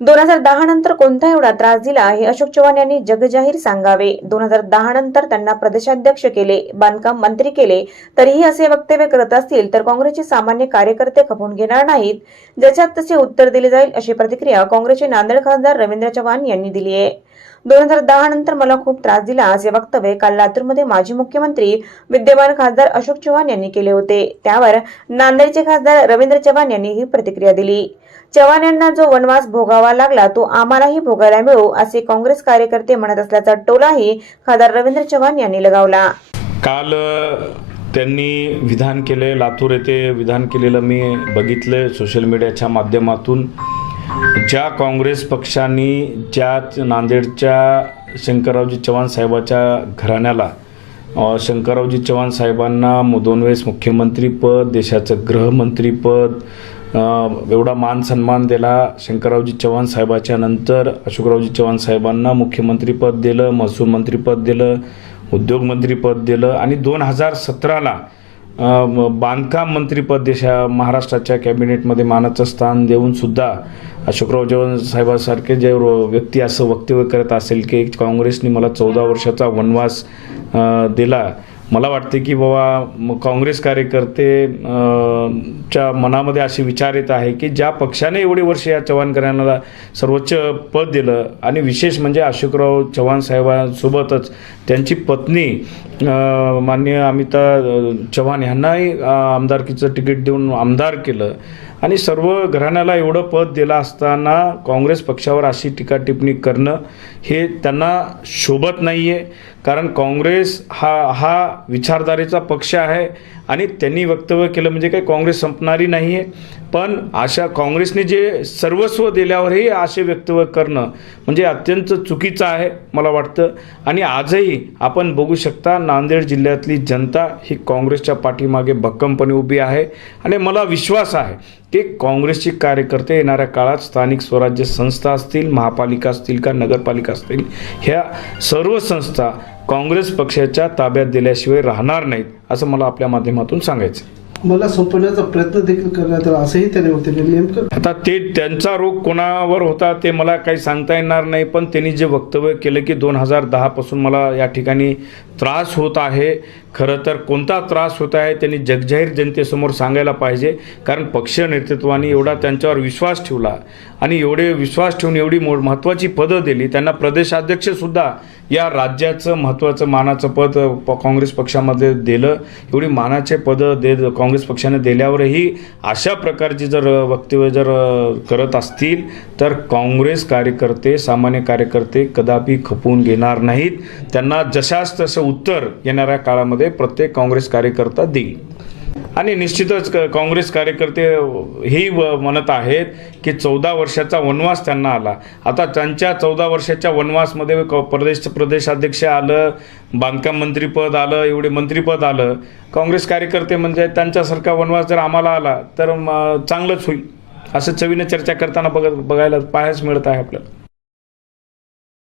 दोन हजार दहा नंतर कोणता एवढा त्रास दिला हे अशोक चव्हाण यांनी जगजाहीर सांगावे. दोन हजार दहा नंतर त्यांना प्रदेशाध्यक्ष केले बांधकाम मंत्री केले तरीही असे वक्तव्य करत असतील तर काँग्रेसचे सामान्य कार्यकर्ते खपून घेणार नाहीत. ज्याच्यात तसे उत्तर दिले जाईल अशी प्रतिक्रिया काँग्रेसचे नांदेड खासदार रवींद्र चव्हाण यांनी दिली आहे. दोन हजार दहा नंतर मला खूप त्रास दिला. असे वक्तव्य काल लातूरमध्ये माजी मुख्यमंत्री विद्यमान खासदार अशोक चव्हाण यांनी केले होते. त्यावर नांदेडचे खासदार रवींद्र चव्हाण यांनी ही प्रतिक्रिया दिली. चव्हाण यांना जो वनवास भोगावा लागला तो आम्हालाही भोगायला मिळू असे काँग्रेस कार्यकर्ते म्हणत असल्याचा टोलाही खासदार रवींद्र चव्हाण यांनी लगावला. काल त्यांनी विधान केले लातूर येथे विधान केलेलं मी बघितलं सोशल मीडियाच्या माध्यमातून. ज्या काँग्रेस पक्षांनी ज्या नांदेडच्या शंकररावजी चव्हाण साहेबाच्या घराण्याला शंकररावजी चव्हाण साहेबांना मुदोनवेस दोन वेळेस मुख्यमंत्रीपद देशाचं गृहमंत्रीपद एवढा मान सन्मान दिला शंकररावजी चव्हाण साहेबाच्या नंतर अशोकरावजी चव्हाण साहेबांना मुख्यमंत्रीपद दिलं महसूल मंत्रीपद दिलं उद्योगमंत्रीपद दिलं आणि दोन हजार सतराला बांधकाम मंत्रीपद देशा महाराष्ट्राच्या कॅबिनेटमध्ये मानाचं स्थान देऊन सुद्धा अशोकराव चव्हाण साहेबासारखे जे व्यक्ती असं वक्तव्य करत असेल की काँग्रेसने मला चौदा वर्षाचा वनवास दिला मला वाटते की बाबा काँग्रेस कार्यकर्ते च्या मनामध्ये असे विचार येत आहे की ज्या पक्षाने एवढे वर्ष या चव्हाण घराण्याला सर्वोच्च पद दिलं आणि विशेष म्हणजे अशोकराव चव्हाण साहेबांसोबतच त्यांची पत्नी मान्य अमिता चव्हाण यांनाही आमदारकीचं तिकीट देऊन आमदार केलं. आणि सर्व घराण्याला एवढं पद दिलं असताना काँग्रेस पक्षावर अशी टीका टिप्पणी करणं हे त्यांना शोभत नाही आहे कारण काँग्रेस हा हा विचारधारेचा पक्ष आहे आणि त्यांनी वक्तव्य केलं म्हणजे काही काँग्रेस संपणारी नाही आहे पण अशा काँग्रेसने जे सर्वस्व दिल्यावरही असे वक्तव्य करणं म्हणजे अत्यंत चुकीचं आहे मला वाटतं. आणि आजही आपण बघू शकता नांदेड जिल्ह्यातली जनता ही काँग्रेसच्या पाठीमागे भक्कमपणे उभी आहे. आणि मला विश्वास आहे की काँग्रेसचे कार्यकर्ते येणाऱ्या काळात स्थानिक स्वराज्य संस्था असतील महापालिका असतील का नगरपालिका असतील ह्या सर्व संस्था काँग्रेस पक्षाच्या ताब्यात दिल्याशिवाय राहणार नाहीत. असं मला आपल्या माध्यमातून सांगायचं मला संपवण्याचा प्रयत्न देखील करण्यात आला असंही त्याने वक्तव्य नेमकं आता ते त्यांचा रोग कोणावर होता ते मला काही सांगता येणार नाही पण त्यांनी जे वक्तव्य केलं की दोन हजार दहापासून मला या ठिकाणी त्रास होत आहे. खरं तर कोणता त्रास होत आहे त्यांनी जगजाहीर जनतेसमोर सांगायला पाहिजे कारण पक्ष नेतृत्वाने एवढा त्यांच्यावर विश्वास ठेवला आणि एवढे विश्वास ठेवून एवढी मो महत्त्वाची पदं दिली. त्यांना प्रदेशाध्यक्षसुद्धा या राज्याचं महत्त्वाचं मानाचं पद काँग्रेस पक्षामध्ये दिलं. एवढी मानाचे पदं दे काँग्रेस पक्षाने दिल्यावरही अशा प्रकारची जर वक्तव्य जर करत असतील तर काँग्रेस कार्यकर्ते सामान्य कार्यकर्ते कदापि खपवून घेणार नाहीत. त्यांना जशास तसं उत्तर येणाऱ्या काळामध्ये प्रत्येक काँग्रेस कार्यकर्ता देईल. आणि निश्चितच क- काँग्रेस कार्यकर्ते हेही व- म्हणत आहेत की चौदा वर्षाचा वनवास त्यांना आला. आता त्यांच्या चौदा वर्षाच्या वनवासमध्ये क- प्रदेश प्रदेशाध्यक्ष आलं बांधकाम मंत्रीपद आलं एवढे मंत्रीपद आलं. काँग्रेस कार्यकर्ते म्हणजे त्यांच्यासारखा वनवास जर आम्हाला आला तर चांगलंच होईल. असं चवीनं चर्चा करताना बघ बघायला पाहायच मिळत आहे आपल्याला.